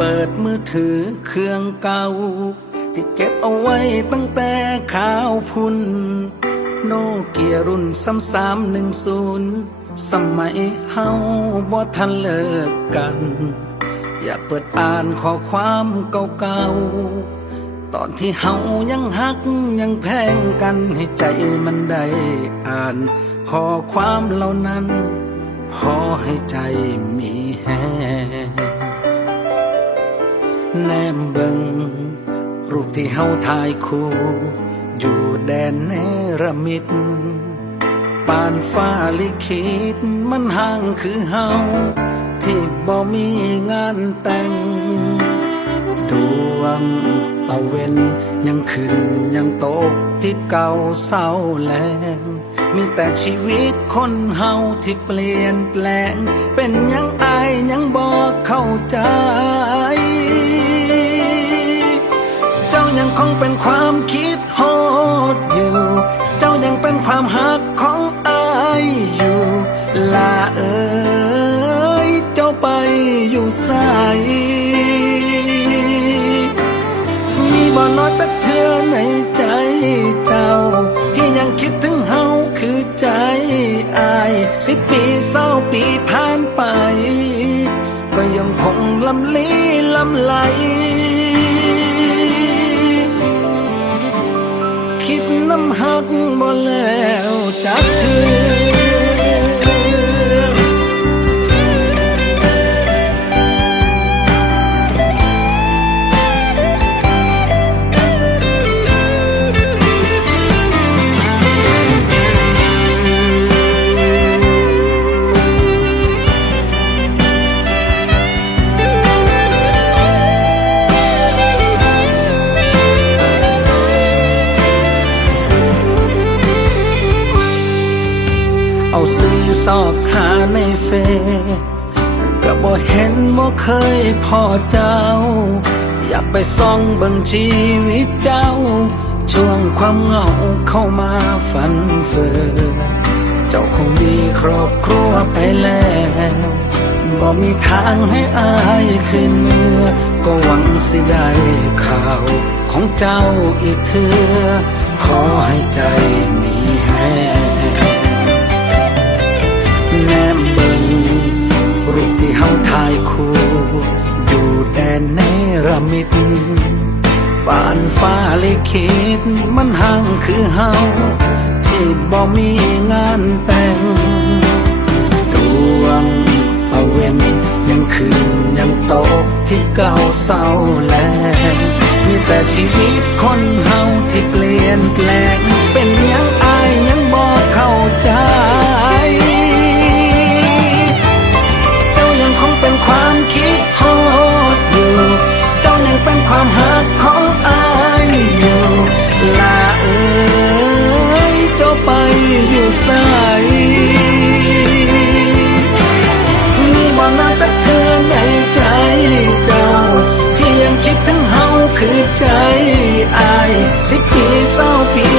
เปิดมือถือเครื่องเก่า ที่เก็บเอาไว้ตั้งแต่ข้าวพุ่นโนเกียรุ่นซ้ำสามหนึ่งศูนย์สมัยเฮาบ่ทันเลิกกัน อยากเปิดอ่านข้อความเก่าๆ ตอนที่เฮายังฮักยังแพงกันให้ใจมันได้อ่านข้อความเหล่านั้น พอให้ใจมีแฮง แนมเบิงรูปที่เฮาถ่ายคู่ อยู่แดนเนรมิตปานฟ้าลิขิตมันห่างคือเฮาที่บ่มีงานแต่งดวงตะเวนยังขึ้นยังตกที่เก่าเศร้าแลงมีแต่ชีวิตคนเฮาที่เปลี่ยนแปลง เป็นยังอายยังบอกเข้าใจ ยังคงเป็นความคิดฮอดอยู่ เจ้ายังเป็นความหักของอายอยู่ลาเอ๋ยเจ้าไปอยู่ใสมีบ่น้อยตักเธอในใจเจ้า ที่ยังคิดถึงเฮาคือใจอายสิบปีเศร้าปีผ่านไป ก็ยังคงลำลีลำไหล คิดน้ำหักบ่แล้วจากเธอาซื้อซอกหาในเฟก็บ่เห็นบ่เคยพอเจ้า อยากไปส่องบิ่งชีวิตเจ้า ช่วงความเหงาเข้ามาฝันเฟือเจ้าคงดีครอบครัวไปแล้วบ่มีทางให้อายคืนเมื่อก็หวังสิได้ข่าวของเจ้าอีกเถือขอให้ใจมีายคู่อยู่แดนเนรมิตปานฟ้าลิขิตมันห่างคือเฮาที่บ่มีงานแต่งดวงตะเวนยังขึ้นยังตกที่เก่าเศร้าแลมีแต่ชีวิตคนเฮาที่เปลี่ยนแปลงเป็นยังอา Sip this on.